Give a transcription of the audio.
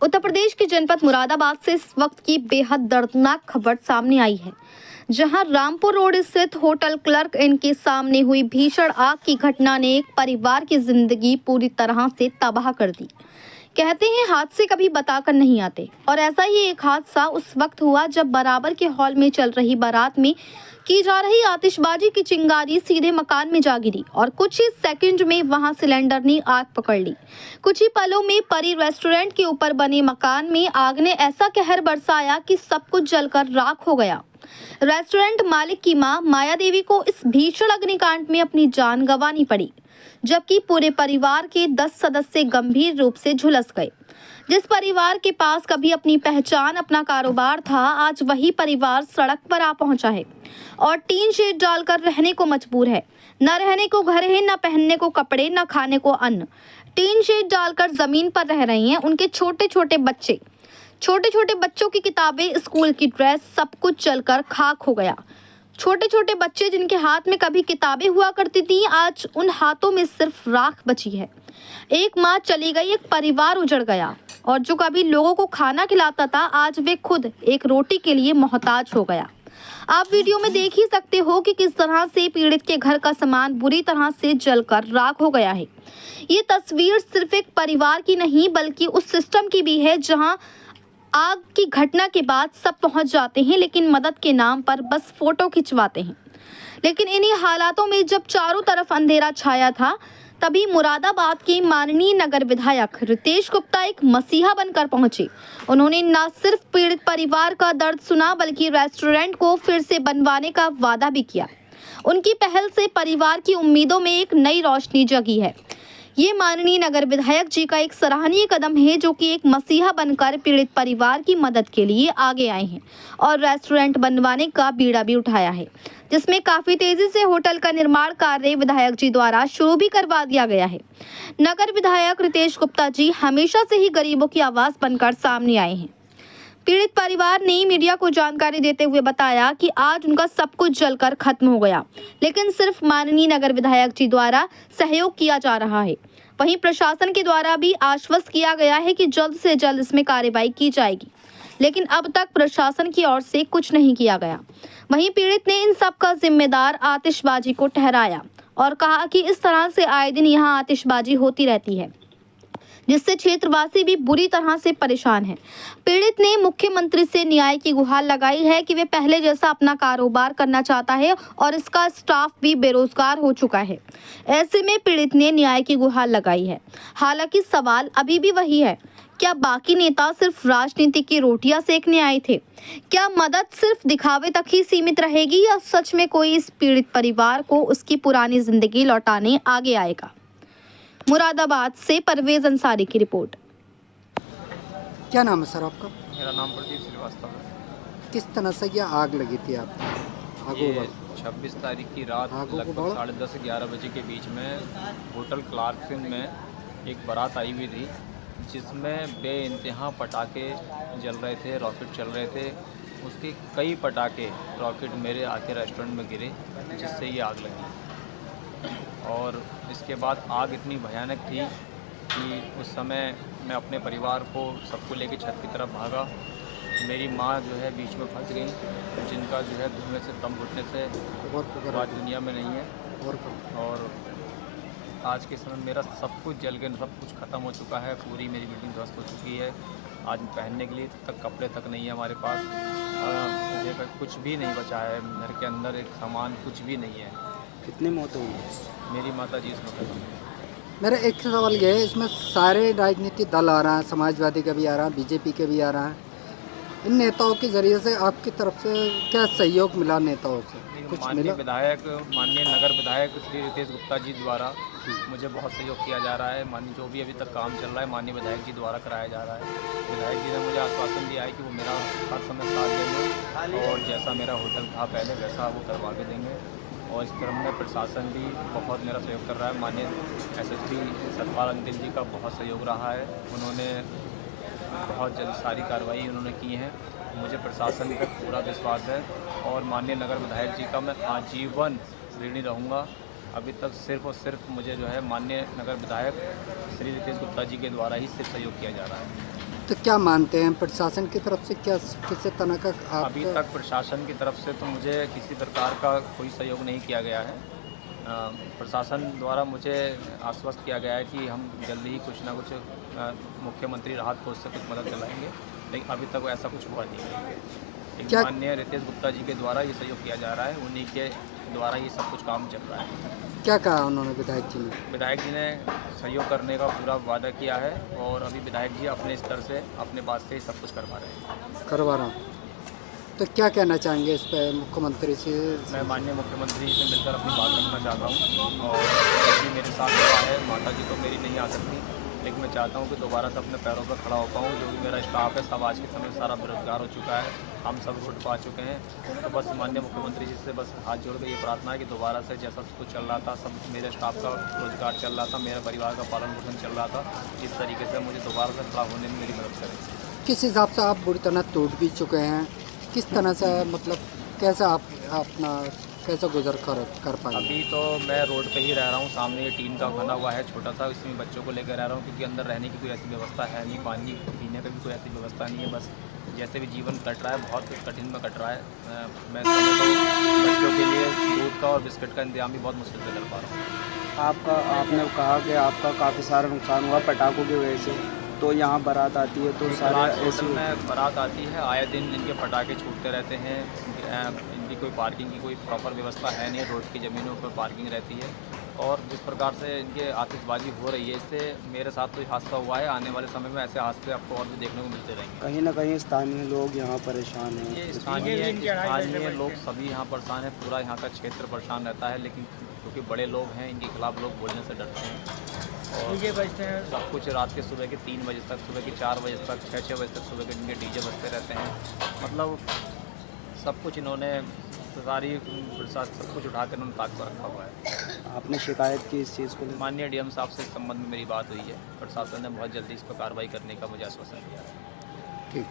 उत्तर प्रदेश के जनपद मुरादाबाद से इस वक्त की बेहद दर्दनाक खबर सामने आई है, जहां रामपुर रोड स्थित होटल क्लर्क इन के सामने हुई भीषण आग की घटना ने एक परिवार की जिंदगी पूरी तरह से तबाह कर दी। कहते हैं हादसे कभी बताकर नहीं आते, और ऐसा ही एक हादसा उस वक्त हुआ जब बराबर के हॉल में चल रही बारात में की जा रही आतिशबाजी की चिंगारी सीधे मकान में जा गिरी और कुछ ही सेकंड में वहां सिलेंडर ने आग पकड़ ली। कुछ ही पलों में परी रेस्टोरेंट के ऊपर बने मकान में आग ने ऐसा कहर बरसाया कि सब कुछ जलकर राख हो गया। रेस्टोरेंट मालिक की मां माया देवी को इस भीषण अग्निकांड में अपनी जान गंवानी पड़ी, जबकि पूरे परिवार के 10 सदस्य गंभीर रूप से झुलस गए। जिस परिवार के पास कभी अपनी पहचान, अपना कारोबार था, आज वही परिवार सड़क पर आ पहुंचा है और टीन शेड डालकर रहने को मजबूर है। न रहने को घर है, न पहनने को कपड़े, न खाने को अन्न। टीन शेड डालकर जमीन पर रह रही हैं उनके छोटे छोटे बच्चों की किताबें, स्कूल की ड्रेस, सब कुछ जलकर खाक हो गया। छोटे छोटे बच्चे जिनके हाथ में कभी किताबें हुआ करती थी, आज उन हाथों में सिर्फ राख बची है। एक माँ चली गई, एक परिवार उजड़ गया, और जो कभी लोगों को खाना खिलाता था, आज वे खुद एक रोटी के लिए मोहताज हो गया। आप वीडियो में देख ही सकते हो कि किस तरह से पीड़ित के घर का सामान बुरी तरह से जलकर राख हो गया है। ये तस्वीर सिर्फ एक परिवार की नहीं, बल्कि उस सिस्टम की भी है जहां आग की घटना के बाद सब पहुंच जाते हैं, लेकिन मदद के नाम पर बस फोटो खिंचवाते हैं। लेकिन इन्हीं हालातों में जब चारों तरफ अंधेरा छाया था, तभी मुरादाबाद के माननीय नगर विधायक रितेश गुप्ता एक मसीहा बनकर पहुंचे। उन्होंने न सिर्फ पीड़ित परिवार का दर्द सुना, बल्कि रेस्टोरेंट को फिर से बनवाने का वादा भी किया। उनकी पहल से परिवार की उम्मीदों में एक नई रोशनी जगी है। ये माननीय नगर विधायक जी का एक सराहनीय कदम है, जो कि एक मसीहा बनकर पीड़ित परिवार की मदद के लिए आगे आए हैं और रेस्टोरेंट बनवाने का बीड़ा भी उठाया है, जिसमें काफी तेजी से होटल का निर्माण कार्य विधायक जी द्वारा शुरू भी करवा दिया गया है। नगर विधायक रितेश गुप्ता जी हमेशा से ही गरीबों की आवाज बनकर सामने आए हैं। पीड़ित परिवार ने मीडिया को जानकारी देते हुए बताया कि आज उनका सब कुछ जलकर खत्म हो गया, लेकिन सिर्फ माननीय नगर विधायक जी द्वारा सहयोग किया जा रहा है। वहीं प्रशासन के द्वारा भी आश्वस्त किया गया है कि जल्द से जल्द इसमें कार्रवाई की जाएगी, लेकिन अब तक प्रशासन की ओर से कुछ नहीं किया गया। वहीं पीड़ित ने इन सब का जिम्मेदार आतिशबाजी को ठहराया और कहा कि इस तरह से आए दिन यहाँ आतिशबाजी होती रहती है, जिससे क्षेत्रवासी भी बुरी तरह से परेशान हैं। पीड़ित ने मुख्यमंत्री से न्याय की गुहार लगाई है कि वे पहले जैसा अपना कारोबार करना चाहता है और इसका स्टाफ भी बेरोजगार हो चुका है। ऐसे में पीड़ित ने न्याय की गुहार लगाई है। हालांकि सवाल अभी भी वही है, क्या बाकी नेता सिर्फ राजनीति की रोटियां सेकने आए थे? क्या मदद सिर्फ दिखावे तक ही सीमित रहेगी, या सच में कोई इस पीड़ित परिवार को उसकी पुरानी जिंदगी लौटाने आगे आएगा? मुरादाबाद से परवेज अंसारी की रिपोर्ट। क्या नाम है सर आपका? मेरा नाम प्रदीप श्रीवास्तव है। किस तरह से ये आग लगी थी आपको? ये 26 तारीख की रात लगभग 10:30-11 बजे के बीच में होटल क्लार्क में एक बारात आई हुई थी, जिसमें बेइंतहा पटाखे जल रहे थे, रॉकेट चल रहे थे। उसके कई पटाखे रॉकेट मेरे आके रेस्टोरेंट में गिरे, जिससे ये आग लगी। और इसके बाद आग इतनी भयानक थी कि उस समय मैं अपने परिवार को सबको लेके छत की तरफ भागा। मेरी माँ जो है बीच में फंस गई, जिनका जो है धुएं से दम घुटने से बात दुनिया में नहीं है। और आज के समय मेरा सब कुछ जल के सब कुछ ख़त्म हो चुका है। पूरी मेरी बिल्डिंग ध्वस्त हो चुकी है। आज पहनने के लिए तक कपड़े तक नहीं है हमारे पास। मुझे कुछ भी नहीं बचा है घर के अंदर, एक सामान कुछ भी नहीं है। कितनी मौत हुई है? मेरी माता जी इसमें खत्म। मेरा एक सवाल ये है, इसमें सारे राजनीतिक दल आ रहा है, समाजवादी का भी आ रहा है, बीजेपी के भी आ रहा है। इन नेताओं के जरिए से आपकी तरफ से क्या सहयोग मिला नेताओं से? कुछ मिला? माननीय नगर विधायक श्री रितेश गुप्ता जी द्वारा मुझे बहुत सहयोग किया जा रहा है। माननीय जो भी अभी तक काम चल रहा है माननीय विधायक जी द्वारा कराया जा रहा है। विधायक जी ने मुझे आश्वासन दिया है कि वो मेरा हर समय साथ देंगे और जैसा मेरा होटल था पहले वैसा वो करवा के देंगे। और इस क्रम में प्रशासन भी बहुत मेरा सहयोग कर रहा है। माननीय SSP सतपाल अंकिल जी का बहुत सहयोग रहा है। उन्होंने बहुत जल्द सारी कार्रवाई उन्होंने की है। मुझे प्रशासन पर पूरा विश्वास है और माननीय नगर विधायक जी का मैं आजीवन ऋणी रहूँगा। अभी तक सिर्फ और सिर्फ मुझे जो है माननीय नगर विधायक श्री रितेश गुप्ता जी के द्वारा ही सिर्फ सहयोग किया जा रहा है। तो क्या मानते हैं प्रशासन की तरफ से क्या किसी तरह का अभी आपका तक प्रशासन की तरफ से तो मुझे किसी प्रकार का कोई सहयोग नहीं किया गया है। प्रशासन द्वारा मुझे आश्वस्त किया गया है कि हम जल्दी ही कुछ ना कुछ मुख्यमंत्री राहत कोष से कुछ मदद चलाएंगे, लेकिन अभी तक ऐसा कुछ हुआ नहीं है। एक क्या- माननीय रितेश गुप्ता जी के द्वारा ये सहयोग किया जा रहा है, उन्हीं के द्वारा ये सब कुछ काम चल रहा है। क्या कहा उन्होंने विधायक जी ने? विधायक जी ने सहयोग करने का पूरा वादा किया है और अभी विधायक जी अपने स्तर से अपने बात से ही सब कुछ करवा रहे हैं। करवा रहा हूँ। तो क्या कहना चाहेंगे इस पर मुख्यमंत्री से? मैं माननीय मुख्यमंत्री से मिलकर अपनी बात रखना चाहता हूँ और क्योंकि मेरे साथ हुआ है, माता जी तो मेरी नहीं आ सकती, लेकिन मैं चाहता हूँ कि दोबारा से अपने पैरों पर खड़ा हो पाऊँ। जो भी मेरा स्टाफ है सब आज के समय सारा बेरोजगार हो चुका है, हम सब रोड पर आ चुके हैं। तो बस माननीय मुख्यमंत्री जी से बस हाथ जोड़ कर ये प्रार्थना है कि दोबारा से जैसा कुछ चल रहा था, सब मेरे स्टाफ का रोजगार चल रहा था, मेरे परिवार का पालन पोषण चल रहा था, इस तरीके से मुझे दोबारा से खड़ा होने में मेरी मदद करें। किस हिसाब से आप बुरी तरह टूट भी चुके हैं, किस तरह से मतलब कैसे आप अपना कैसे गुजर कर पाएंगे? अभी तो मैं रोड पे ही रह रहा हूँ, सामने ये टीन का बना हुआ है छोटा सा, इसमें बच्चों को लेकर रह रहा हूँ क्योंकि अंदर रहने की कोई ऐसी व्यवस्था है नहीं, पानी पीने का भी कोई ऐसी व्यवस्था नहीं है। बस जैसे भी जीवन कट रहा है, बहुत कुछ कठिन में कट रहा है। मैं समझता हूँ बच्चों के लिए दूध का और बिस्किट का इंतजाम भी बहुत मुश्किल से कर पा रहा हूँ। आपने कहा कि आपका काफ़ी सारा नुकसान हुआ पटाखों की वजह से, तो यहाँ बारात आती है तो सारे रात ऐसे होटल में बारात आती है, आए दिन इनके पटाखे छूटते रहते हैं। इनकी कोई पार्किंग की कोई प्रॉपर व्यवस्था है नहीं, रोड की ज़मीनों पर पार्किंग रहती है और जिस प्रकार से इनके आतिशबाजी हो रही है, इससे मेरे साथ तो हादसा हुआ है। आने वाले समय में ऐसे हादसे आपको और भी देखने को मिलते रहेंगे। कहीं ना कहीं स्थानीय लोग यहाँ परेशान हैं। ये स्थानीय लोग सभी यहाँ परेशान हैं, पूरा यहाँ का क्षेत्र परेशान रहता है, लेकिन क्योंकि बड़े लोग हैं इनके खिलाफ लोग बोलने से डरते हैं और सब कुछ रात के सुबह के 3 बजे तक, सुबह के 4 बजे तक, 6 बजे तक सुबह के इनके डीजे बजते रहते हैं। मतलब सब कुछ इन्होंने सारी सब कुछ उठाकर इन्होंने ताक पर रखा हुआ है। आपने शिकायत की इस चीज़ को लेकर? माननीय डीएम साहब से इस संबंध में मेरी बात हुई है, प्रशासन ने बहुत जल्दी इस पर कार्रवाई करने का मुझे आश्वासन दिया है। ठीक।